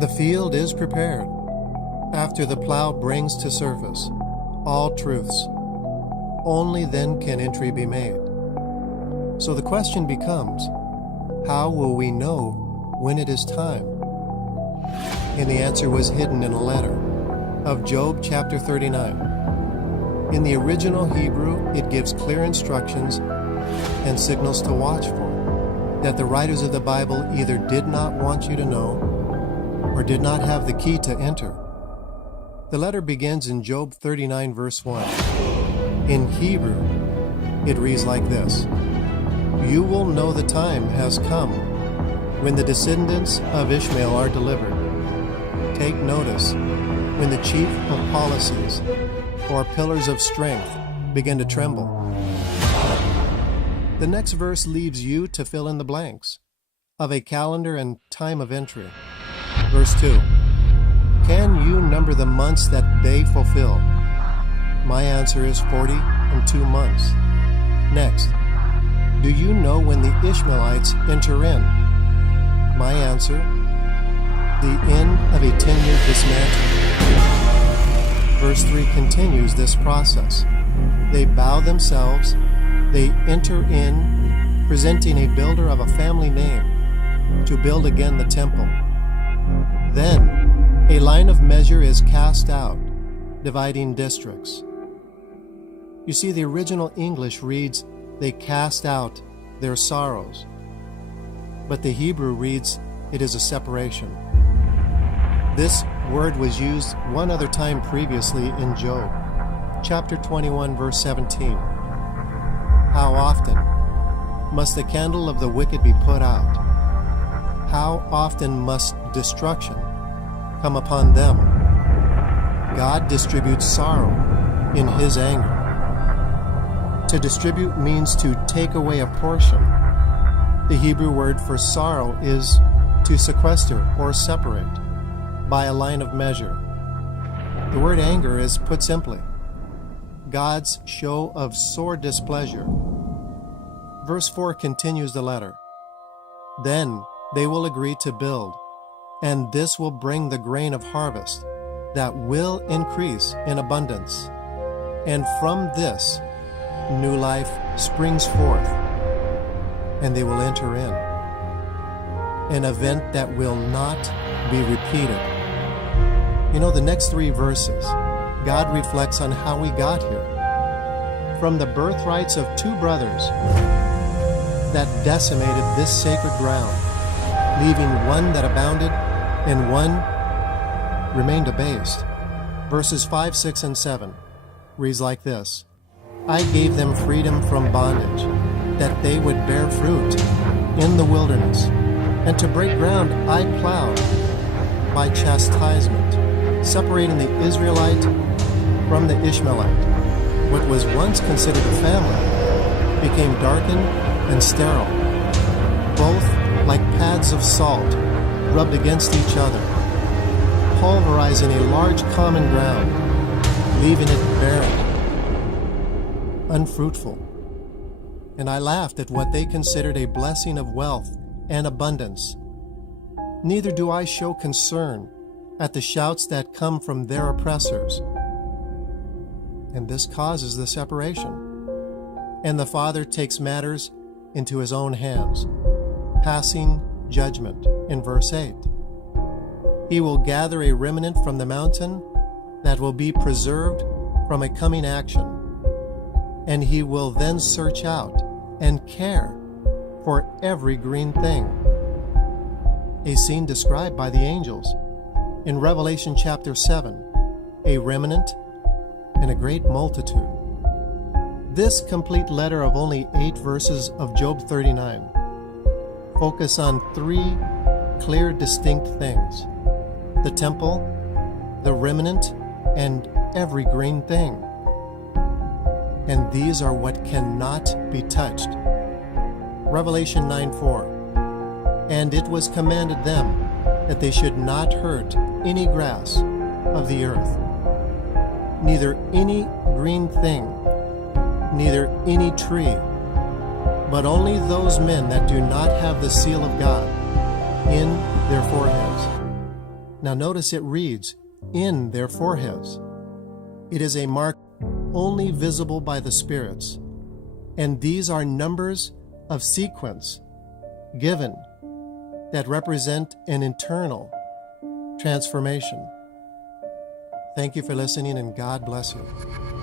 The field is prepared after the plow brings to surface all truths. Only then can entry be made. So the question becomes, how will we know when it is time? And the answer was hidden in a letter of Job chapter 39. In the original Hebrew, it gives clear instructions and signals to watch for that the writers of the Bible either did not want you to know or did not have the key to enter. The letter begins in Job 39 verse 1. In Hebrew, it reads like this: You will know the time has come when the descendants of Ishmael are delivered. Take notice when the chief of policies or pillars of strength begin to tremble. The next verse leaves you to fill in the blanks of a calendar and time of entry. Verse 2. Can you number the months that they fulfill? My answer is 42 months. Next. Do you know when the Ishmaelites enter in? My answer, the end of a 10-year dismantling. Verse 3 continues this process. They bow themselves, they enter in, presenting a builder of a family name to build again the temple. Then, a line of measure is cast out, dividing districts. You see, the original English reads, they cast out their sorrows. But the Hebrew reads, it is a separation. This word was used one other time previously in Job, chapter 21, verse 17. How often must the candle of the wicked be put out? How often must destruction come upon them? God distributes sorrow in his anger. To distribute means to take away a portion. The Hebrew word for sorrow is to sequester or separate by a line of measure. The word anger is put simply, God's show of sore displeasure. Verse 4 continues the letter. Then they will agree to build, and this will bring the grain of harvest that will increase in abundance. And from this, new life springs forth, and they will enter in. An event that will not be repeated. You know, the next 3 verses, God reflects on how we got here. From the birthrights of 2 brothers that decimated this sacred ground, leaving one that abounded and one remained abased. Verses 5, 6, and 7 reads like this. I gave them freedom from bondage, that they would bear fruit in the wilderness, and to break ground I plowed by chastisement, separating the Israelite from the Ishmaelite. What was once considered a family became darkened and sterile, both like pads of salt rubbed against each other, pulverizing a large common ground, leaving it barren, unfruitful. And I laughed at what they considered a blessing of wealth and abundance. Neither do I show concern at the shouts that come from their oppressors. And this causes the separation. And the Father takes matters into his own hands, passing judgment in verse 8. He will gather a remnant from the mountain that will be preserved from a coming action. And he will then search out and care for every green thing. A scene described by the angels in Revelation chapter 7, a remnant and a great multitude. This complete letter of only 8 verses of Job 39 focus on 3 clear, distinct things: the temple, the remnant, and every green thing. And these are what cannot be touched. Revelation 9:4. And it was commanded them that they should not hurt any grass of the earth, neither any green thing, neither any tree, but only those men that do not have the seal of God in their foreheads. Now notice it reads, in their foreheads. It is a mark only visible by the spirits, and these are numbers of sequence given that represent an internal transformation. Thank you for listening, and God bless you.